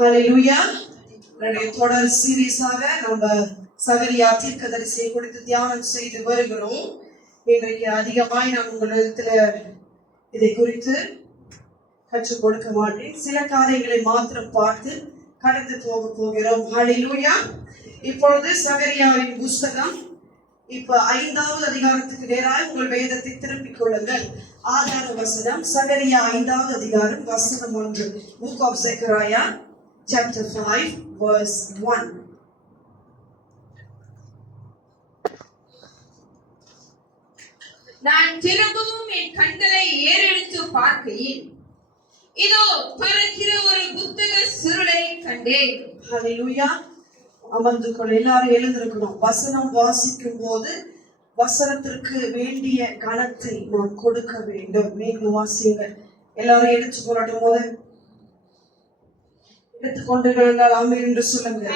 ஹல்லேலூயா. தொடர் சீரியஸாக நம்ம சகரியா தீர்க்கதரிசியை குறித்து தியானம் செய்து வருகிறோம். இன்றைக்கு அதிகமாய் நான் உங்களிடத்துல இதை குறித்து கற்றுக் கொடுக்க மாட்டேன். சில காரியங்களை மாத்திரம் பார்த்து கடந்து போகிறோம். ஹல்லேலூயா. இப்பொழுது சகரியாவின் புஸ்தகம் இப்ப 5வது அதிகாரத்துக்கு நேராக உங்கள் வேதத்தை திருப்பிக் கொள்ளுங்கள். ஆதார வசனம் சகரியா 5வது அதிகாரம் வசனம் 1. Book of Zechariah chapter 5 verse 1. நான் திரும்பவும் என் கண்களை ஏறெடுத்து பார்க்கையில் இதோ பறக்கிற ஒரு புத்தக சுருளை கண்டேன். ஹல்லேலூயா. அமர்ந்து கொள்ள எல்லாரும் எழுந்திருக்கணும். வசனம் வாசிக்கும் போது வசனத்திற்கு வேண்டிய கனத்தை நாம் கொடுக்க வேண்டும். நீங்கள் வாசிங்க. எல்லாரும் எடுத்து போராட்டும் போது எடுத்துக்கொண்டு ஆமென் என்று சொல்லுங்க.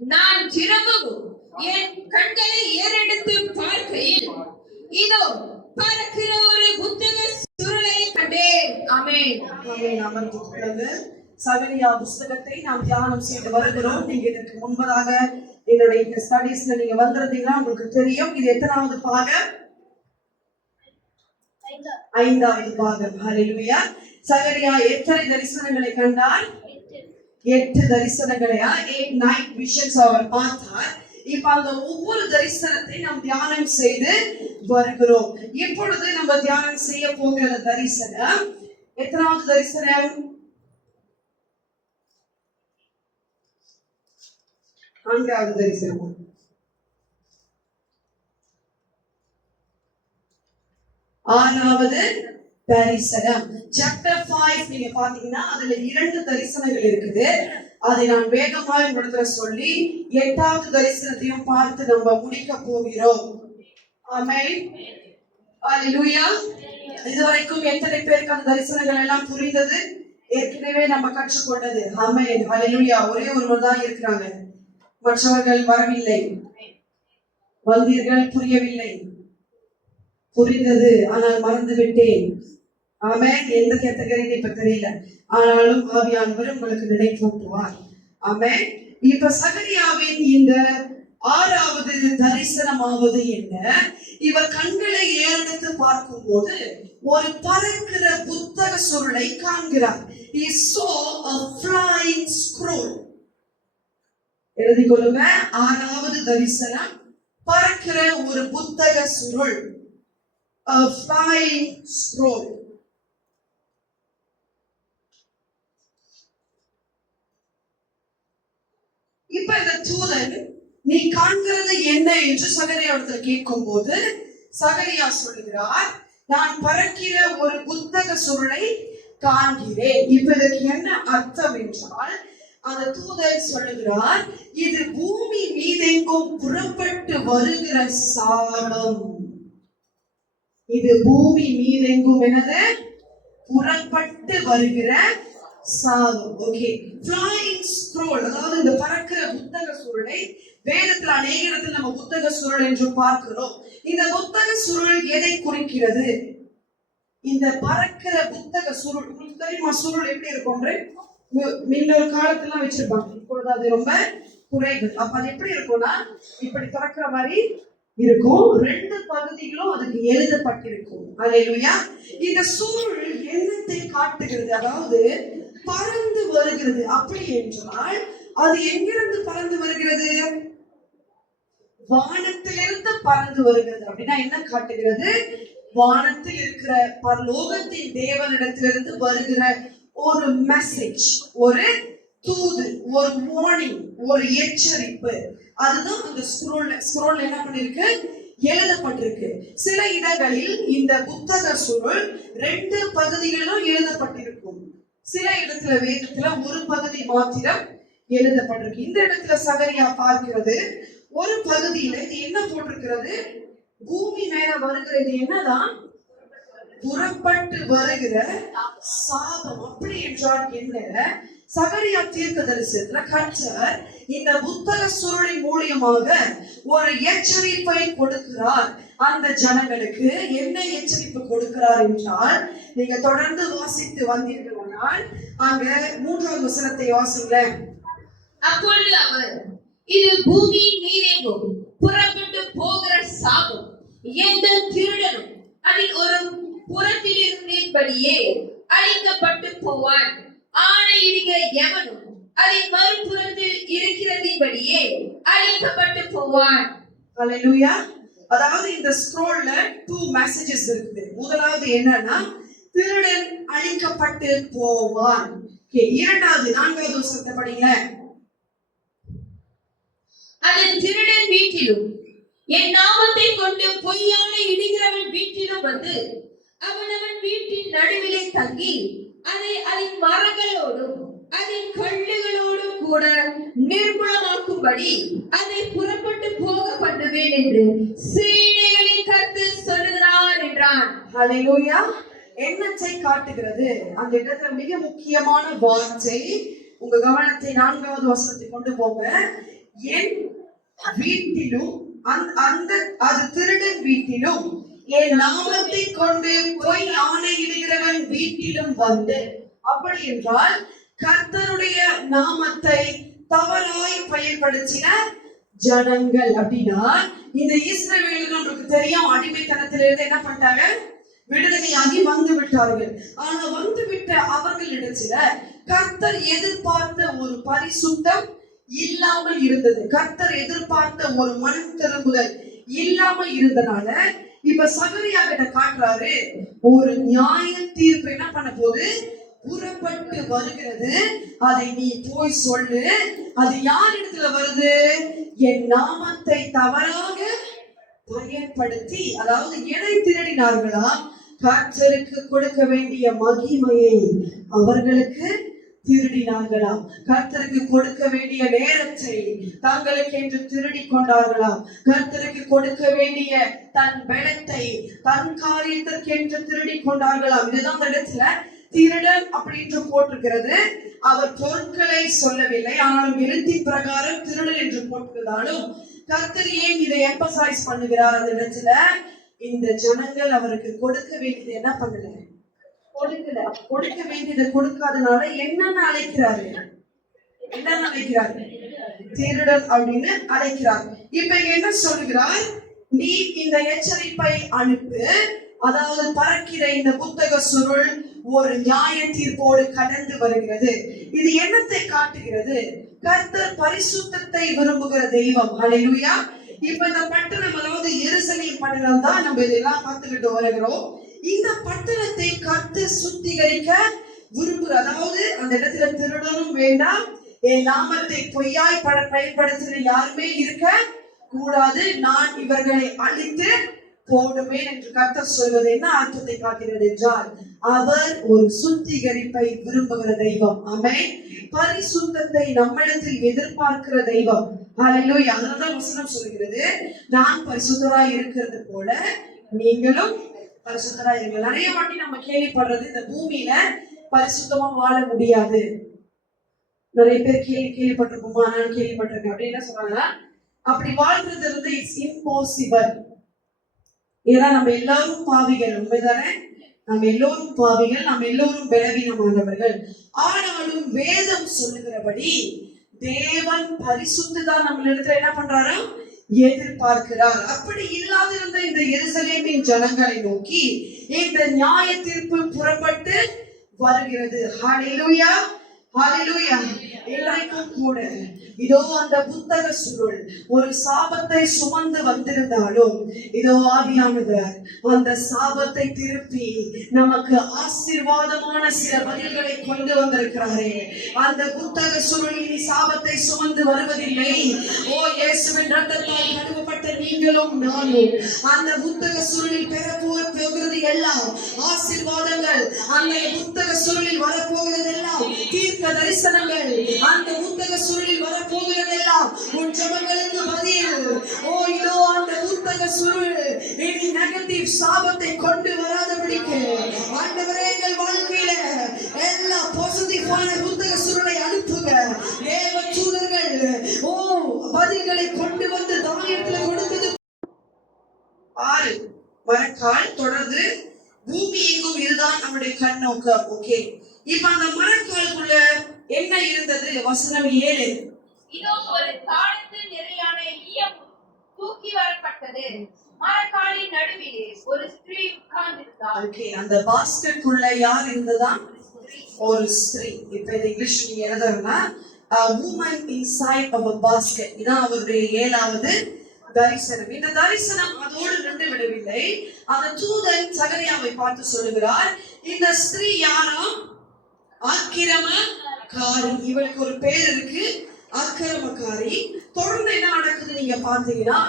நான் திரும்பவும் என் கண்களை ஏறெடுத்து பார்க்கையில் இதோ பறக்கிற ஒரு புத்தக சுருளை கண்டேன். ஆமென். ஆமென். அமர்ந்து கொள்ளுங்க. சகரியா புஸ்தகத்தை நாம் தியானம் செய்து வருகிறோம். நீங்க இதற்கு முன்பதாக என்னுடைய ஸ்டடீஸ்ல நீங்க வந்திருந்தீங்கன்னா உங்களுக்கு தெரியும். இது எத்தனாவது பாகம்? 5வது பாகம். ஹல்லேலூயா. சகரியா எத்தனை தரிசனங்களை கண்டார்? 8 தரிசனங்களை 8 night visions அவர் பார்த்தார். இப்ப அந்த ஒவ்வொரு தரிசனத்தை நாம் தியானம் செய்து வருகிறோம். இப்பொழுது நம்ம தியானம் செய்ய போகிற தரிசனம் எத்தனாவது தரிசனம்? 4வது தரிசனம். 6வது தரிசனம். சாப்டர் 5 நீங்க பாத்தீங்கன்னா அதுல 2 தரிசனங்கள் இருக்குது. அதை நான் வேகமா உங்களுக்கு சொல்லி 8வது தரிசனத்தையும் பார்த்து நம்ம முடிக்க போகிறோம். ஆமென். ஹல்லேலூயா. இதுவரைக்கும் எத்தனை பேருக்கு அந்த தரிசனங்கள் எல்லாம் புரிந்தது? ஏற்கனவே நம்ம கற்றுக்கொண்டது. ஆமென். ஹல்லேலூயா. ஒரே ஒருவர் தான் இருக்கிறாங்க, மற்றவர்கள் வரவில்லை. வந்தீர்கள், புரியவில்லை. புரிந்தது ஆனால் மறந்து விட்டேன். ஆமென். எந்த கேட்டகரின்னு இப்ப தெரியல, ஆனாலும் ஆவியானவர் உங்களுக்கு நினைப்பூட்டுவார். ஆமென். இப்ப சகரியாவின் இந்த 6வது தரிசனமாவது என்ன? இவர் கண்களை ஏறெடுத்து பார்க்கும் போது ஒரு பறக்கிற புத்தக சுருளை காண்கிறார். He saw a flying scroll. எழுதி கொள்ளுங்க. 6வது தரிசனம் பறக்கிற ஒரு புத்தக சுருள். A flying scroll. இப்ப இந்த தூதன் நீ காண்கிறது என்ன என்று சகரியாவிடத்தில் கேட்கும் போது சகரியா சொல்லுகிறார், நான் பறக்கிற ஒரு புத்தக சுருளை காண்கிறேன். இப்ப இதற்கு என்ன அர்த்தம் என்றால், அந்த தூதன் சொல்லுகிறார், இது பூமி மீதெங்கும் புறப்பட்டு வருகிற சாபம். இது பூமி மீதெங்கும் என்னது? புறப்பட்டு வருகிற சாபம். ஓகே. flying scroll, அதாவது இந்த பறக்கிற புத்தக சுருளை வேதத்துல அநேக இடத்துல நம்ம புத்தக சுருள் என்று பார்க்கிறோம். இந்த புத்தக சுருள் எதை குறிக்கிறது? இந்த பறக்கிற புத்தக சுருள் உங்களுக்கு தெரியுமா? சுருள் எப்படி இருக்கும்? முன்னொரு காலத்துல வச்சிருப்பாங்க, இப்பொழுது அது ரொம்ப குறைவு. அப்ப அது எப்படி இருக்கும்னா இப்படி திறக்கிற மாதிரி இருக்கும். 2 பகுதிகளும் அதுக்கு எழுதப்பட்டிருக்கும். ஹல்லேலூயா. இந்த சுருள் என்னத்தை காட்டுகிறது? அதாவது பறந்து வருகிறது. அப்படி என்றால் அது எங்கிருந்து பறந்து வருகிறது? வானத்திலிருந்து பறந்து வருகிறது. அப்படின்னா என்ன காட்டுகிறது? வானத்தில் இருக்கிற பரலோகத்தின் தேவனிடத்திலிருந்து வருகிற ஒரு மெசேஜ், ஒரு தூது, ஒரு வார்னிங், ஒரு எச்சரிப்பு. அதுதான் அந்த ஸ்க்ரோல் என்ன பண்ணிருக்கு? எழுதப்பட்டிருக்கு. சில இடங்களில் இந்த புத்தக சுருள் 2 பகுதிகளிலும் எழுதப்பட்டிருக்கும். சில இடத்துல வேதத்துல ஒரு பகுதி மாத்திரம் எழுதப்பட்டிருக்கு. இந்த இடத்துல சகரியா பார்க்கிறது ஒரு பகுதியில இது என்ன போட்டிருக்கிறது? பூமி மேல வருகிறது என்னதான்? புறப்பட்டு வருகிற சாபம். அப்படி என்றால் என்ன? சகரியா தீர்க்கதரிசனத்துல கர்த்தர் இந்த புத்தக சுருளின் மூலியமாக ஒரு எச்சரிப்பை கொடுக்கிறார். அந்த ஜனங்களுக்கு என்ன எச்சரிப்பு கொடுக்கிறார் என்றால், நீங்க தொடர்ந்து வாசித்து வந்தீர்களானால் அங்க 3வது வசனத்தை வாசிங்க. அப்பொழுது அவர், இது பூமியின் மீதெங்கும் புறப்பட்டு போகிற சாபம். எந்த திருடனும் அதில் ஒரு புறத்தில் இருந்தபடியே அழிக்கப்பட்டு போவான். ஆணையிடுக எவனும் அதில் மறுபுறத்தில் இருக்கிறதின்படியே அழிக்கப்பட்டு போவான். அல்லேலூயா. அதாவது இந்த ஸ்க்ரோல்ல 2 மெசேஜஸ் இருக்குது. முதலாவது என்னன்னா, திருடன் அழிக்கப்பட்டு போவான். இரண்டாவது 4வது வசனத்தை படிங்க. அதன் திருடன் வீட்டிலும் என் நாமத்தை கொண்டு பொய்யான இடுகிறவன் வீட்டிலும் வந்து அவனவன் வீட்டின் நடுவிலே தங்கி அதை அதன் மரங்களோடும் அதன் கல்லுகளோடும் கூட நிர்மூலமாக்கும்படி அதை புறப்பட்டு போக பண்ணுவேன் என்று சேனைகளின் கர்த்தர் சொல்லுகிறார் என்றான். ஹல்லேலூயா. என்னத்தை காட்டுகிறது? அந்த இடத்துல மிக முக்கியமான வார்த்தை, உங்க கவனத்தை 4வது வசனத்தை கொண்டு போங்க. என் வீட்டிலும் அது திருடன் வீட்டிலும் என் நாமத்தை கொண்டு பொய் ஆணையிடுகிறவன் வீட்டிலும் வந்து. அப்படி என்றால் கர்த்தருடைய நாமத்தை தவறாய் பயன்படுத்தின ஜனங்கள் அப்படின்னா, இந்த இஸ்ரவேலர்கள் உங்களுக்கு தெரியும், அடிமைத்தனத்திலிருந்து என்ன பண்ணிட்டாங்க, விடுதலையாகி வந்து விட்டார்கள். ஆனா வந்து விட்ட அவர்களிடத்துல கர்த்தர் எதிர்பார்த்த ஒரு பரிசுத்தம் இல்லாமல் இருந்தது. கர்த்தர் எதிர்பார்த்த ஒரு மனம் திரும்புதல் இல்லாமல் இருந்தனால இப்ப சகரியா கிட்ட காட்டுறாரு, ஒரு நியாய தீர்ப்பு என்ன பண்ண போது புறப்பட்டு வருகிறது. அதை நீ போய் சொல்லு. அது யார் இடத்துல வருது? என் நாமத்தை தவறாக பயன்படுத்தி, அதாவது எதை திருடினார்களா? கர்த்தருக்கு கொடுக்க வேண்டிய மகிமையை அவர்களுக்கு திருடினார்களாம். கர்த்தருக்கு கொடுக்க வேண்டிய நேரத்தை தங்களுக்கு என்று திருடி கொண்டார்களாம். கர்த்தருக்கு கொடுக்க வேண்டிய தன் பலத்தை தன் காரியத்திற்கு என்று திருடி கொண்டார்களாம். இதுதான் அந்த இடத்துல திருடன் அப்படின்னு போட்டிருக்கிறது. அவர் பொருட்களை சொல்லவில்லை, ஆனாலும் எழுத்தி பிரகாரம் திருடன் என்று போட்டிருந்தாலும் கர்த்தர் ஏன் இதை எம்பசைஸ் பண்ணுகிறார்? அந்த இடத்துல இந்த ஜனங்கள் அவருக்கு கொடுக்க வேண்டியது என்ன பண்ணல, கொடுக்கல. கொடுக்க வேண்டியதை கொடுக்காதனால என்னன்னு அழைக்கிறாரு? என்னன்னு அழைக்கிறாரு? திருடன் அப்படின்னு அழைக்கிறார். இப்ப என்ன சொல்லுகிறார்? நீ இந்த எச்சரிப்பை அனுப்பு. அதாவது பறக்கிற இந்த புத்தக சுருள் ஒரு நியாய தீர்ப்போடு கடந்து வருகிறது. இது என்னத்தை காட்டுகிறது? கர்த்தர் பரிசுத்தத்தை விரும்புகிற தெய்வம். ஹல்லேலூயா. இப்ப இந்த பட்டணம், அதாவது எருசலேம் பட்டணம் தான் நம்ம இதெல்லாம் பார்த்துக்கிட்டு வருகிறோம். இந்த பட்டணத்தை கர்த்தர் சுத்திகரிக்க விரும்புகிறார். அதாவது அந்த இடத்துல திருடனும் வேண்டாம், என் நாமத்தை பொய்யாய் பயன்படுத்துகிற யாருமே இருக்க கூடாது, நான் இவர்களை அழித்து போடுவேன் என்று கர்த்தர் சொல்வது என்ன அர்த்தத்தை காட்டுகிறது என்றால், அவர் ஒரு சுத்திகரிப்பை விரும்புகிற தெய்வம். ஆமென். பரிசுத்தத்தை நம்மிடத்தில் எதிர்பார்க்கிற தெய்வம். ஹல்லேலூயா. அதனால்தான் வசனம் சொல்கிறது, நான் பரிசுத்தராய் இருக்கிறது போல நீங்களும் பரிசுத்தராய் இருங்க. நிறைய வாட்டி நம்ம கேள்விப்படுறது, இந்த பூமியில பரிசுத்தமா வாழ முடியாது. நிறைய பேர் கேள்விப்பட்டிருப்போமா? நான் கேள்விப்பட்டிருக்கேன். அப்படி என்ன சொல்றாங்க, அப்படி வாழ்றது வந்து இட்ஸ் இம்பாசிபிள். ஏன்னா நம்ம எல்லாரும் பாவிகள், உண்மைதானே? நம்ம எல்லோரும் பாவிகள், நம்ம எல்லோரும் பலவீனமானவர்கள். ஆனாலும் வேதம் சொல்லுகிறபடி தேவன் பரிசுத்ததான் நம்மளிடத்துல என்ன பண்றாரு? எதிர்பார்க்கிறார். அப்படி இல்லாதிருந்த இந்த எருசலேமின் ஜனங்களை நோக்கி இந்த நியாய தீர்ப்பு புறப்பட்டு வருகிறது. ஹல்லேலூயா, ஹல்லேலூயா. எல்லாருக்கும் கூட இதோ அந்த புத்தக சுருள் ஒரு சாபத்தை சுமந்து வந்திருந்தாலும், இதோ ஆவியானவர் அந்த சாபத்தை திருப்பி நமக்கு ஆசீர்வாதமான சில பதில்களை கொண்டு வந்திருக்கிறாரே. அந்த புத்தக சுருள் இனி சாபத்தை சுமந்து வருவதில்லை. ஓ, இயேசுவின் ரத்தத்தால் கழுவப்பட்ட நீங்களும் நானும் அந்த புத்தக சுருளில் பெறப்போகிறது எல்லாம் ஆசீர்வாதங்கள். அந்த புத்தக சுருளில் வரப்போகிறது எல்லாம் தீர்க்க தரிசனங்கள். அந்த புத்தக சுருளில் வரப்போகிறதெல்லாம் உன் ஜெபங்களுக்கு பதில். ஓ, இதோ அந்த புத்தக சுருள் இனி நெகட்டிவ் சாபத்தை கொண்டு வராதபடிக்கு ஆண்டவரே எங்கள் வாழ்க்கையில எல்லா பாசிட்டிவான புத்தக சுருளை 6 மரக்கால் தொடர்ந்து பூமி எங்கும் இதுதான் நம்முடைய கண்ணோக்கம். ஓகே, இப்ப அந்த மரக்காலுக்குள்ள என்ன இருந்தது? வசனம் 7. இதோ ஒரு தாளத்து நிறையான ஈயம் தூக்கி வரப்பட்டது. மரக்காலின் நடுவிலே ஒரு ஸ்திரீ உட்கார்ந்திருந்தாள். ஓகே, அந்த பாஸ்கெட்டுக்குள்ள யார் இருந்ததா? ஒரு ஸ்திரீ. இப்ப இந்த இங்கிலீஷ் நீங்க எழுதணும்னா a woman inside of a basket. இதான் அவருடைய 7வது தரிசனம். இந்த தரிசனம் அதோடு நின்று விடவில்லை. அந்த தூதன் சகரியாவை பார்த்து சொல்லுகிறார், இந்த ஸ்திரீ யாரும்? அக்கிரமக்காரி. இவளுக்கு ஒரு பேர் இருக்கு, அக்கிரமக்காரி. தொடர்ந்து என்ன நடக்குது நீங்க பாத்தீங்கன்னா,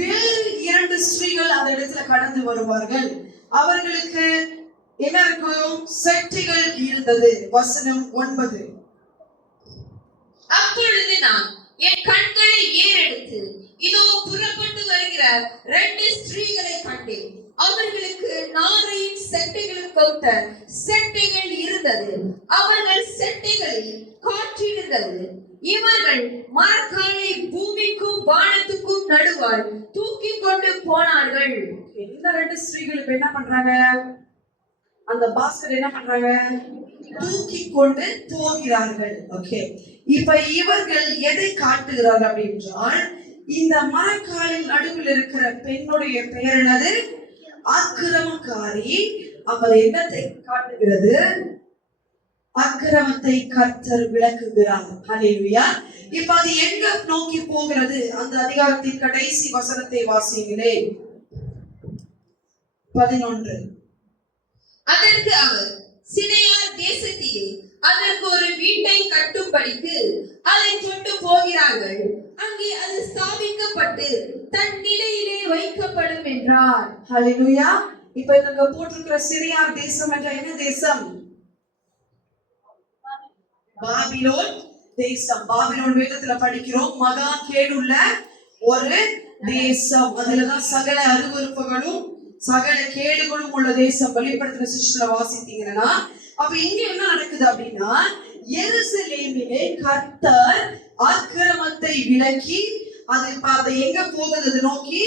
வேறு 2 ஸ்திரீகள் அந்த இடத்துல கடந்து வருவார்கள். அவர்களுக்கு என்ன இருக்கும்? செட்டிகள் இருந்தது. வசனம் 9. அப்பொழுது நான் என் கண்களை ஏறெடுத்து இதோ புறப்பட்டு வருகிற 2 ஸ்திரீகளை கண்டேன். அவர்களுக்கு நாரையின் செட்டைகளுக்கு ஒத்த செட்டைகள் இருந்தது. அவர்கள் செட்டைகளில் காற்றிருந்தது. இவர்கள் மரக்காலை பூமிக்கும் வானத்துக்கும் நடுவாய் தூக்கி கொண்டு போனார்கள். இந்த 2 ஸ்திரீகள் இப்ப என்ன பண்றாங்க? அந்த பாஸ்கெட் என்ன பண்றாங்க? தூக்கி கொண்டு போகிறார்கள். ஓகே, இப்ப இவர்கள் எதை காட்டுகிறார்கள் அப்படின்றால், இந்த மரக்காலின் நடுவில் இருக்கிற பெண்ணுடைய பெயர் என்னது? அக்கிரமக்காரி. அப்ப என்னத்தை காட்டுகிறது? அக்கிரமத்தை கர்த்தர் விளக்குகிறார். ஹல்லேலூயா. இப்ப அது எங்க நோக்கி போகிறது? அந்த அதிகாரத்தின் கடைசி வசனத்தை வாசிங்களேன். 11. அதற்கு அவர் சினையார் தேசத்திலே அதற்கு ஒரு வீட்டை கட்டும்படிக்கு அதை கொண்டு போகிறார்கள். அங்கே அது ஸ்தாபிக்கப்பட்டு தன் நிலையிலே வைக்கப்படும் என்றார். ஹல்லேலூயா. இப்ப இங்க போட்டிருக்கிற சினையார் தேசம் என்ற என்ன தேசம்? பாபிலோன் தேசம். பாபிலோன் வேதத்துல படிக்கிறோம், மகா கேடுள்ள ஒரு தேசம். அதுலதான் சகல அருவருப்புகளும் சகல கேடுகளும் உள்ள தேசம். வெளிப்படுத்தின சிஸ்டர்ல வாசித்தீங்கன்னா, அப்ப இங்க என்ன நடக்குது அப்படின்னா, எருசலேமிலே கர்த்தர் அக்கிரமத்தை விலக்கி அதை எங்க போகுது நோக்கி?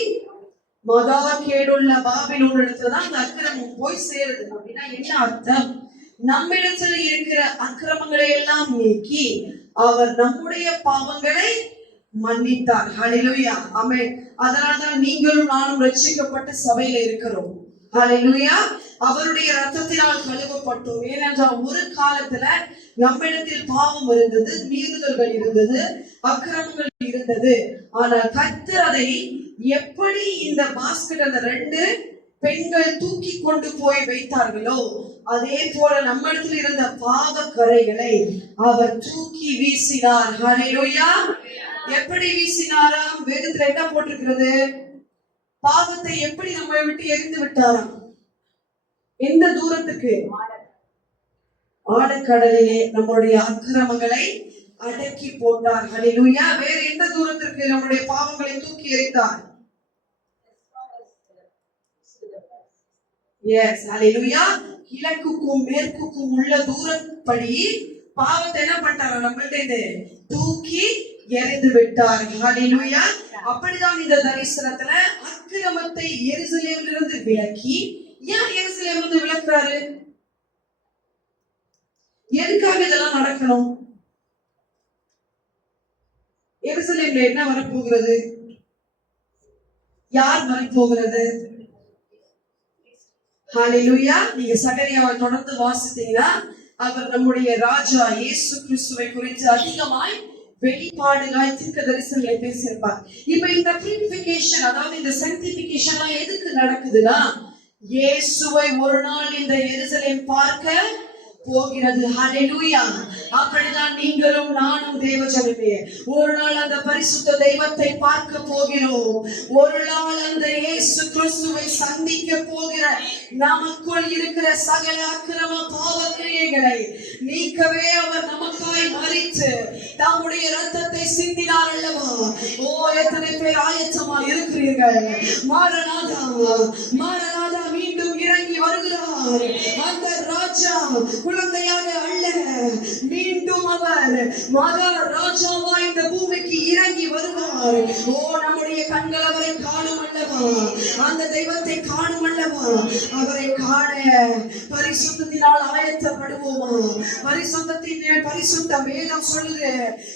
மகா கேடுள்ள பாபிலோன் இடத்துலதான் அந்த அக்கிரமம் போய் சேருது. அப்படின்னா என்ன அர்த்தம்? நம்மிடத்துல இருக்கிற அக்கிரமங்களை எல்லாம் நீக்கி அவர் நம்முடைய பாவங்களை மன்னித்தார். ஹல்லேலூயா, ஆமென். அதனால்தான் நீங்களும் நானும் ரட்சிக்கப்பட்ட சபையில இருக்கிறோம். ஹல்லேலூயா. அவருடைய ரத்தத்தினால் கழுவப்பட்டோம். ஏனென்றால் ஒரு காலத்துல நம்மிடத்தில் பாவம் இருந்தது, மீறுதல்கள் இருந்தது, அக்கிரமங்கள் இருந்தது. ஆனால் கர்த்தர் அதை எப்படி இந்த பாஸ்கெட் அந்த 2 பெண்கள் தூக்கி கொண்டு போய் வைத்தார்களோ, அதே போல நம்மிடத்தில் இருந்த பாவ கரைகளை அவர் தூக்கி வீசினார். ஹல்லேலூயா. எப்படி வீசினாராம்? வேதத்துல என்ன போட்டிருக்கிறது? பாவத்தை எப்படி நம்மை விட்டு எரிந்து விட்டாராம்? எந்த தூரத்துக்கு? ஆழக்கடலிலே நம்முடைய அக்கிரமங்களை அடக்கி போட்டார். ஹல்லேலூயா. வேற எந்த தூரத்திற்கு நம்முடைய பாவங்களை தூக்கி எறிந்தார்? எஸ், ஹல்லேலூயா. கிழக்குக்கும் மேற்குக்கும் உள்ள தூரப்படி பாவத்தை என்ன பண்ணிட்டாங்க? நம்மள்ட்ட தூக்கி எறிந்து விட்டார். ஹல்லேலூயா. அப்படிதான் இந்த தரிசனத்துல அக்கிரமத்தை எருசலேமிலிருந்து விலக்கி, ஏன் எருசலேமிலிருந்து விலக்குறாரு? எதுக்காக இதெல்லாம் நடக்கணும்? எருசலேம்ல என்ன வரப்போகிறது? யார் வரப்போகிறது? ஹல்லேலூயா. நீங்க சகரியாவை தொடர்ந்து வாசித்தீங்கன்னா, அவர் நம்முடைய ராஜா இயேசு கிறிஸ்துவை குறித்து அதிகமாய் வெளிப்பாடுகளாய் தீர்க்க தரிசனங்களை பேசியிருப்பார். இப்ப இந்த பியூரிஃபிகேஷன், அதாவது இந்த sanctification எதுக்கு நடக்குதுன்னா, இயேசுவை ஒரு நாள் இந்த எருசலேம் பார்க்க போகிறது. ஹல்லேலூயா. அப்படிதான் நீங்களும் நானும் தேவஜனமே ஒரு நாள் அந்த பரிசுத்த தெய்வத்தை பார்க்க போகிறோம். ஒரு நாள் அந்த இயேசு கிறிஸ்துவை சந்திக்க போகிற நமக்குள் இருக்கிற சகல அக்கிரம பாவ கிரியைகளை நீக்கவே அவர் நமக்காய் மரித்து தம்முடைய இரத்தத்தை சிந்தினார் அல்லவா? ஓ, எத்தனை பேர் ஆயத்தமா இருக்கிறீர்கள்? மாரநாதா, மாரநாதா மீண்டும் இறங்கி வருகிறார். அந்த ராஜா குழந்தையாக அல்ல, மீண்டும் அவர் மகா ராஜாவா இந்த பூமிக்கு இறங்கி வருவார். ஓ, நம்முடைய கண்கள் அவரை காணும் அல்லவா? அந்த தெய்வத்தை காணும் அல்லவா? அவரை காண பரிசுத்தத்தினால் ஆயத்தப்படுவோமா? பரிசுத்தத்தின் பரிசுத்த வேதம் சொல்லுது,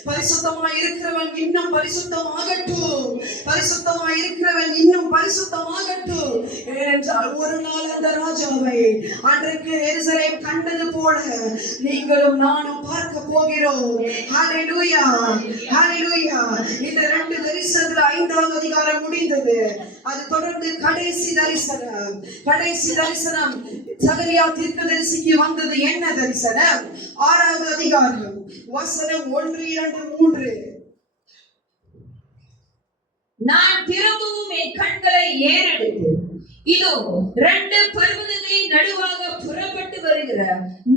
பரிசுத்தமாய் இருக்கிறவன் இன்னும் பரிசுத்தமாகட்டும், பரிசுத்தமாய் இருக்கிறவன் இன்னும் பரிசுத்தமாகட்டும். ஏனென்றால் ஒரு நாள் அந்த ராஜாவை அன்றைக்கு எருசலேம் கண்டது போல நீங்களும் நானும் பார்க்க போகிறோம். ஹல்லேலூயா, ஹல்லேலூயா. இந்த 2 தரிசனத்துல 5வது அதிகாரம் முடிந்தது. அது தொடர்ந்து கடைசி தரிசனம். கடைசி தரிசனம் சகரியா தீர்க்கதரிசிக்கு வந்தது. என்ன தரிசனம்? 6வது அதிகாரம் வசனம் 1, 2, 3. நான் திரும்பவும் என் கண்களை ஏறெடுத்து இதோ 2 பர்வதங்களின் நடுவாக புறப்பட்டு வருகிற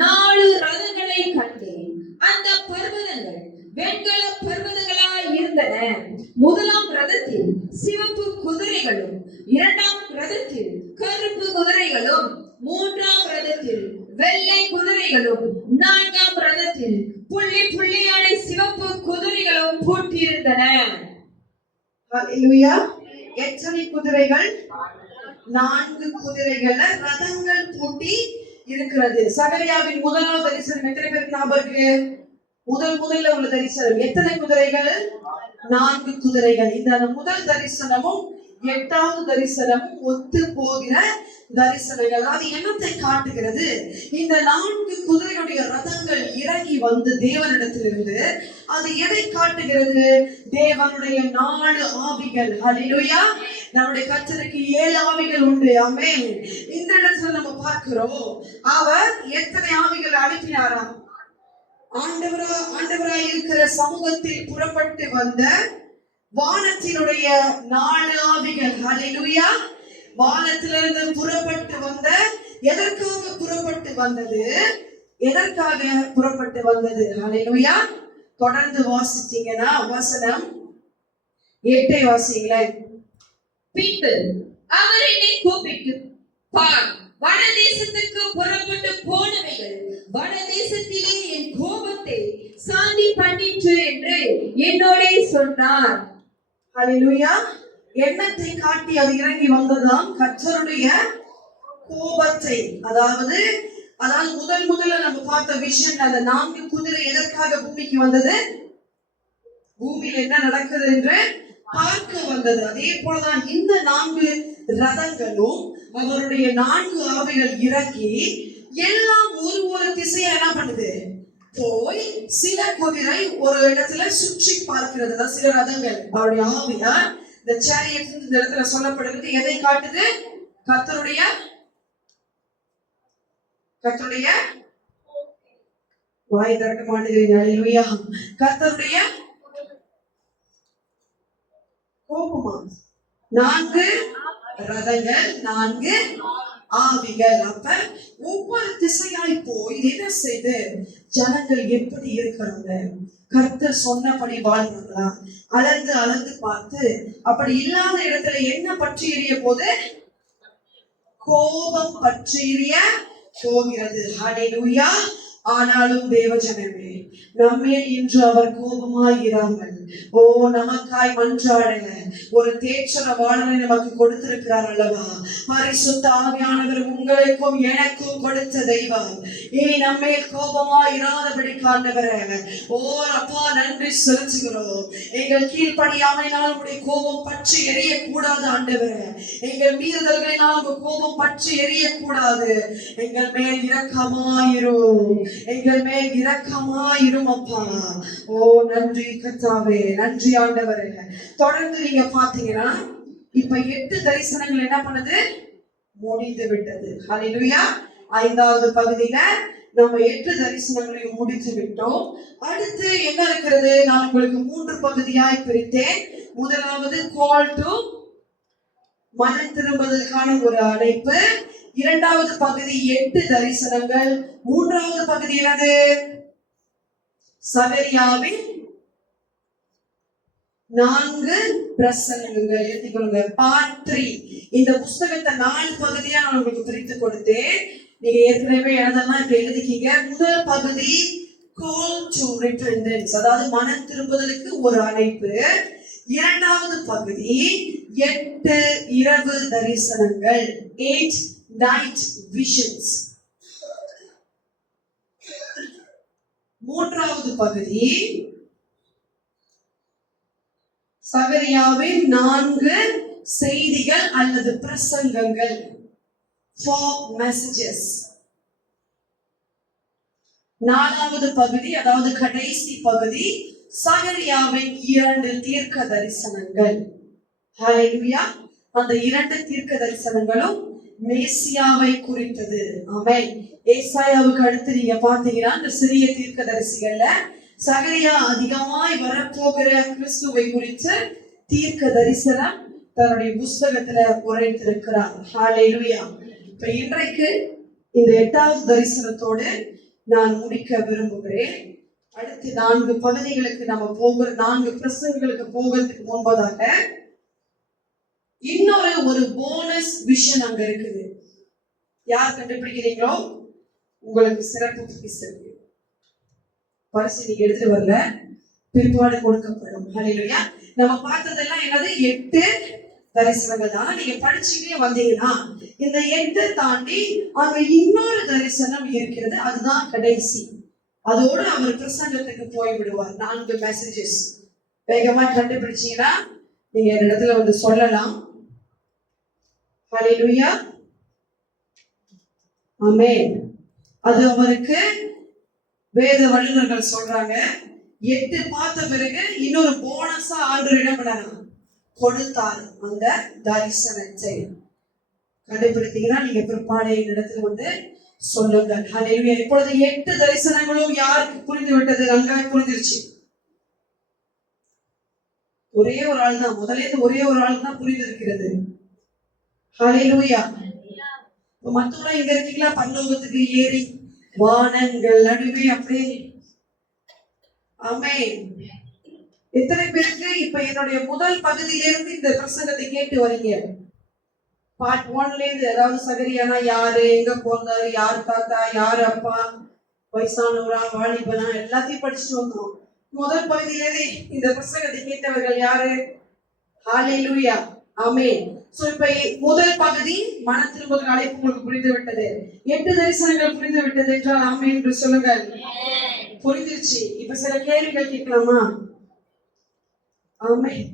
4 ரதங்களை கண்டேன். அந்த பர்வதங்கள் வெண்கல பர்வதங்களாய் இருந்தன. முதலாம் ரதத்தில் சிவப்பு குதிரைகளும், 2ஆம் ரதத்தில் கருப்பு குதிரைகளும், 3ஆம் ரதத்தில் வெள்ளை குதிரைகளும், 4ஆம் ரதத்தில் புள்ளி புள்ளியான சிவப்பு குதிரைகளும் பூட்டியிருந்தன. ஹல்லேலூயா. எத்தனை குதிரைகள்? 4 குதிரைகள், ரதங்கள் பூட்டி இருக்கிறது. சகரியாவின் 1வது தரிசனம் எத்தனை பேருக்கு ஞாபகம் இருக்கு? முதல்ல உள்ள தரிசனம் எத்தனை குதிரைகள்? 4 குதிரைகள். இந்த முதல் தரிசனமும் 8வது தரிசனமும் ஒத்து போகிற தரிசனங்கள். அது என்னத்தை காட்டுகிறது? இந்த 4 குதிரைகளுடைய ரதங்கள் இறங்கி வந்து தேவனிடத்திலிருந்து அது எதை காட்டுகிறது? தேவனுடைய 4 ஆவிகள். ஹல்லேலூயா. நம்முடைய கர்த்தருக்கு 7 ஆவிகள் உண்டு. ஆமென். இந்த இடத்துல நம்ம பார்க்கிறோம், அவர் எத்தனை ஆவிகள் அனுப்பினாராம்? ஆண்டவராய் இருக்கிற சமூகத்தில் புறப்பட்டு வந்த வானத்தினுடைய 4 ஆவிகள். ஹல்லேலூயா. வானத்திலிருந்து புறப்பட்டு வந்த, எதற்காக புறப்பட்டு வந்தது? எதற்காக புறப்பட்டு வந்தது? ஹல்லேலூயா. தொடர்ந்து வாசிச்சீங்கன்னா வசனம் 8 வாசிங்களேன். பின்பு அவர் என்னை கூப்பிட்டு, பார், வடதேசத்துக்கு புறப்பட்டு போனவைகள் வடதேசத்திலே என் கோபத்தை சாந்தி பண்ணிற்று என்று என்னோடே சொன்னார். ஹல்லேலூயா. எண்ணத்தை காட்டி அது இறங்கி வந்ததாம் கர்த்தருடைய கோபத்தை. அதாவது முதல்ல நம்ம பார்த்த விஷயம், அந்த 4 குதிரை எதற்காக பூமிக்கு வந்தது? பூமியில் என்ன நடக்குது என்று பார்க்க வந்தது. அதே போலதான் இந்த 4 ரதங்களும் அவருடைய 4 ஆவிகள் இறங்கி எல்லாம் ஒரு திசையா என்ன பண்ணுது? போய் சில குதிரை ஒரு இடத்துல சுற்றி பார்க்கிறது. சில ரதங்கள் அவருடைய ஆவியா இந்த சேரியட் இந்த இடத்துல சொல்லப்படுகிறது. எதை காட்டுது? கர்த்தருடைய வாய் திறக்க மாட்டேங்கிறீங்க. ஹல்லேலூயா. கர்த்தருடைய கோபமா? 4 ரதங்கள், 4 ஆவிகள். அப்ப ஒவ்வொரு திசையாய் போய் என்ன செய்து ஜனங்கள் எப்படி இருக்கிறாங்க? கர்த்தர் சொன்னபடி வாழ்றாங்களா? அளந்து பார்த்து அப்படி இல்லாத இடத்துல என்ன பற்றி எரிய போது? கோபம் பற்றி எரிய போகிறது. ஹல்லேலூயா. ஆனாலும் தேவஜனமே, நம்மேல் இன்று அவர் கோபமாயிராமல் நமக்காய் மன்றாட ஒரு தேற்றரவாளனை நமக்கு கொடுத்திருக்கிறார் அல்லவா? பரிசுத்த ஆவியானவர் உங்களுக்கும் எனக்கும் கொடுத்த தெய்வம். இனி நம்மேல் கோபமாயிராதபடி காண்டவரே, அப்பா நன்றி செலுத்துகிறோம். எங்கள் கீழ்ப்படியாமையினால் உங்களுடைய கோபம் பற்றி எரியக்கூடாது ஆண்டவரே. எங்கள் மீறுதல்களினால் உங்க கோபம் பற்றி எரியக்கூடாது. எங்கள் மேல் இரக்கமாயிரும், எங்கள் மேல் இரக்கமாயிரும் அப்பா. நன்றி கர்த்தாவே, நன்றி ஆண்டவரே. தொடர்ந்து நீங்க பாத்தீங்கன்னா இப்ப 8 தரிசனங்கள் என்ன பண்ணுது? முடிந்து விட்டது. ஹல்லேலூயா. 5வது பகுதியில நம்ம 8 தரிசனங்களையும் முடித்து விட்டோம். அடுத்து என்ன இருக்கிறது? நான் உங்களுக்கு 3 பகுதியாய் பிரித்தேன். முதலாவது கால் டு மனம் திரும்புவதற்கான ஒரு அழைப்பு. 2வது பகுதி 8 தரிசனங்கள். 3வது பகுதி என்னது? சகரியாவின் 4 பிரசங்கங்கள். எழுதிக்கொள்ளுங்க. பார்ட் 3. இந்த புஸ்தகத்தை 4 பகுதியா நான் உங்களுக்கு பிரித்து கொடுத்தேன். நீங்க ஏற்கனவே எழுதலாம், இப்ப எழுதிக்கீங்க. முதல் பகுதி கால் டு ரிப்பெண்டன்ஸ், அதாவது மனம் திரும்புதலுக்கு ஒரு அழைப்பு. இரண்டாவது பகுதி 8 இரவு தரிசனங்கள், 8 night visions. மூன்றாவது பகுதி சகரியாவின் 4 செய்திகள் அல்லது பிரசங்கங்கள், 4 messages. நாலாவது பகுதி அதாவது கடைசி பகுதி சகரியாவின் 2 தீர்க்க தரிசனங்கள். ஹல்லேலூயா. அந்த 2 தீர்க்க தரிசனங்களும் மேசியாவை குறித்தது. ஆமென். ஏசாயாவுக்கு அடுத்து நீங்க பாத்தீங்கன்னா இந்த சிறிய தீர்க்க தரிசிகள்ல சகரியா அதிகமாய் வரப்போகிற கிறிஸ்துவை குறித்து தீர்க்க தரிசனம் தன்னுடைய புஸ்தகத்துல உரைத்திருக்கிறார். ஹல்லேலூயா. இப்ப இன்றைக்கு இந்த 8வது தரிசனத்தோடு நான் முடிக்க விரும்புகிறேன். அடுத்து 4 பகுதிகளுக்கு நம்ம 4 பிரசங்களுக்கு போகிறதுக்கு முன்பதாக இன்னொரு போனஸ் விஷன் அங்க இருக்குது. யார் கண்டுபிடிக்கிறீங்களோ உங்களுக்கு சிறப்பு பரிசு இருக்கு. பரிசு நீங்க எடுத்து வரல, பிற்பாடு கொடுக்கப்படும். ஹல்லேலூயா. நம்ம பார்த்ததெல்லாம் என்னது 8 தரிசனங்கள் தான். நீங்க படிச்சுட்டே வந்தீங்கன்னா இந்த 8 தாண்டி அங்க இன்னொரு தரிசனம் இருக்கிறது, அதுதான் கடைசி. அதோடு அவர் பிரசங்கத்துக்கு போய் விடுவார். 4 மெசேஜஸ் வேகமா கண்டுபிடிச்சீங்கன்னா நீங்க இந்த இடத்துல வந்து சொல்லலாம். ஹல்லேலூயா. ஆமென். அது அவருக்கு வேத வல்லுநர்கள் சொல்றாங்க 8 பார்த்த பிறகு இன்னொரு போனஸா ஆண்டவரிடம் கொடுத்தார் அந்த தரிசனத்தை. கண்டுபிடித்தீங்கன்னா நீங்க பிற்பாடு இடத்துல வந்து சொல்லுங்கள். ஹல்லேலூயா. இப்பொழுது 8 தரிசனங்களும் யாருக்கு புரிந்து விட்டது? நன்றாக புரிஞ்சிருச்சு. ஒரே ஒரு ஆள் தான், முதலே ஒரே ஒரு ஆள் தான் புரிந்திருக்கிறது. ஹல்லேலூயா. மத்தவங்க இங்க இருக்கீங்களா? பரலோகத்துக்கு ஏறி வானங்கள் நடுவே அப்படியே. ஆமென். எத்தனை பேருக்கு இப்ப என்னுடைய முதல் பகுதியிலிருந்து இந்த பிரசங்கத்தை கேட்டு வரீங்க? பார்ட் 1ல இருந்து, அதாவது சகரியானா யாரு, எங்க போனாரு, யாரு தாத்தா, யாரு அப்பா, வயசானவரா, வாலிபனா, எல்லாத்தையும் படிச்சுட்டு வந்தோம். முதல் பகுதியிலே இந்த பிரசங்கத்தை கேட்டவர்கள் யாரு? ஹல்லேலூயா. ஆமென். சோ இப்ப முதல் பகுதி மன திரும்புதல் அழைப்பு உங்களுக்கு புரிந்து விட்டது. 8 தரிசனங்கள் புரிந்து விட்டது என்றால் ஆமென் என்று சொல்லுங்கள். புரிஞ்சிருச்சு. இப்ப சில கேள்விகள் கேட்கலாமா? ஆமென்.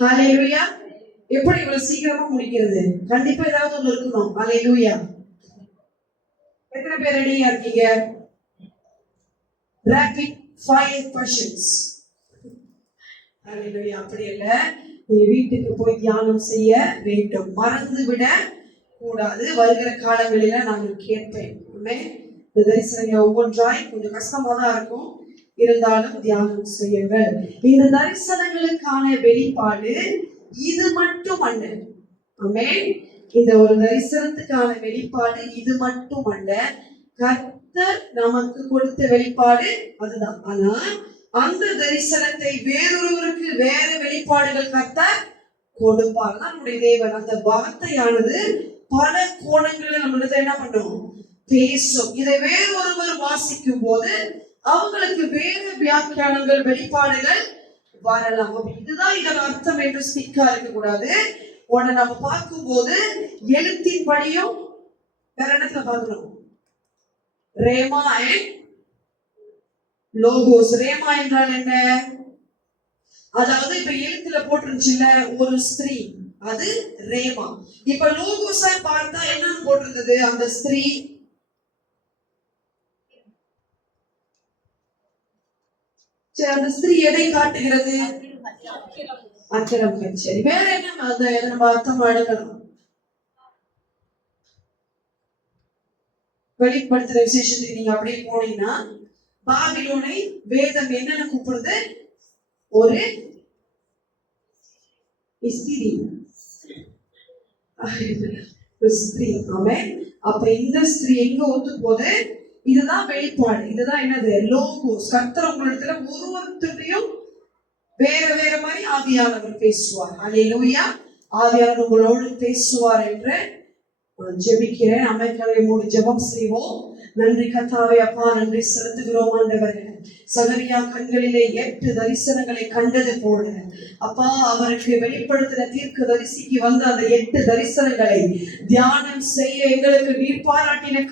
ஹல்லேலூயா. எப்படி இவ்வளவு சீக்கிரமா முடிக்கிறது? கண்டிப்பா ஏதாவது ஒன்று இருக்கணும். ஹல்லேலூயா. எத்தனை பேர் ரெடியா இருக்கீங்க? Rapid fire questions. ஹல்லேலூயா. அப்படி இல்ல, நீ வீட்டுக்கு போய் தியானம் செய்ய வேண்டும், மறந்து விட கூடாது. வருகிற காலங்களில நான் கேட்பேன். இந்த தரிசனங்கள் ஒவ்வொன்றாய் கொஞ்சம் கஷ்டமா தான் இருக்கும், இருந்தாலும் தியானம் செய்யுங்கள். இந்த தரிசனங்களுக்கான வெளிப்பாடு இது மட்டும் அல்ல. ஆமென். இந்த ஒரு தரிசனத்துக்கான வெளிப்பாடு இது மட்டும் அல்ல. கர்த்தர் நமக்கு கொடுத்த வெளிப்பாடு அதுதான். ஆனா அந்த தரிசனத்தை வேறொருவருக்கு வேற வெளிப்பாடுகள் கர்த்தர் கொடுப்பார். நம்முடைய தேவன் அந்த வார்த்தையானது பல கோணங்களில் நம்மளுக்கு என்ன பண்ணும்? பேசும். இதை வேறொருவர் வாசிக்கும் போது அவங்களுக்கு வேறு வியாக்கியானங்கள், வெளிப்பாடுகள் வரலாம். இதுதான் இதன் அர்த்தம் என்று ஸ்டிக்கா இருக்க கூடாது. உடனே நம்ம பார்க்கும் போது எழுத்தின் படியும் வேற இடத்துல பார்க்கணும். Rhema and logos. ரேமா என்றால் என்ன? அதாவது இப்ப எழுத்துல போட்டிருந்துச்சுல ஒரு ஸ்திரீ, அது ரேமா. இப்ப லோகோஸா பார்த்தா என்னன்னு போட்டிருந்தது? அந்த ஸ்திரீ அந்த ஸ்திரீ எதை காட்டுகிறது? அக்கிரம். சரி, வேற என்ன அந்த நம்ம அர்த்தம் எடுக்கலாம்? வெளிப்படுத்துற விசேஷத்துக்கு நீங்க அப்படியே போனீங்கன்னா பாபிலோனை வேதம் என்னன்னு கூப்பிடுது? ஒரு ஸ்திரீ. ஸ்திரீ. ஆமென். அப்ப இந்த ஸ்திரீ எங்க ஒத்து போது? இதுதான் வெளிப்பாடு. இதுதான் என்னது? லோகோஸ். கர்த்தர் உங்களிடத்துல ஒருவருத்தையும் வேற வேற மாதிரி ஆவியானவர் பேசுவார். அல்லேலூயா. ஆவியானவர் உங்களோடு பேசுவார் என்று ஜெபிக்கிறேன். அமைக்கலை மூடி ஜெபம் செய்வோம். நன்றி கர்த்தாவே அப்பா, நன்றி செலுத்துகிறோம் ஆண்டவரே. சகரியா கண்களிலே 8 தரிசனங்களை கண்டது போல அப்பா, அவருக்கு வெளிப்படுத்தின தீர்க்க தரிசிக்கு வந்த அந்த 8 தரிசனங்களை தியானம் செய்ய எங்களுக்கு நீர் பாராட்டின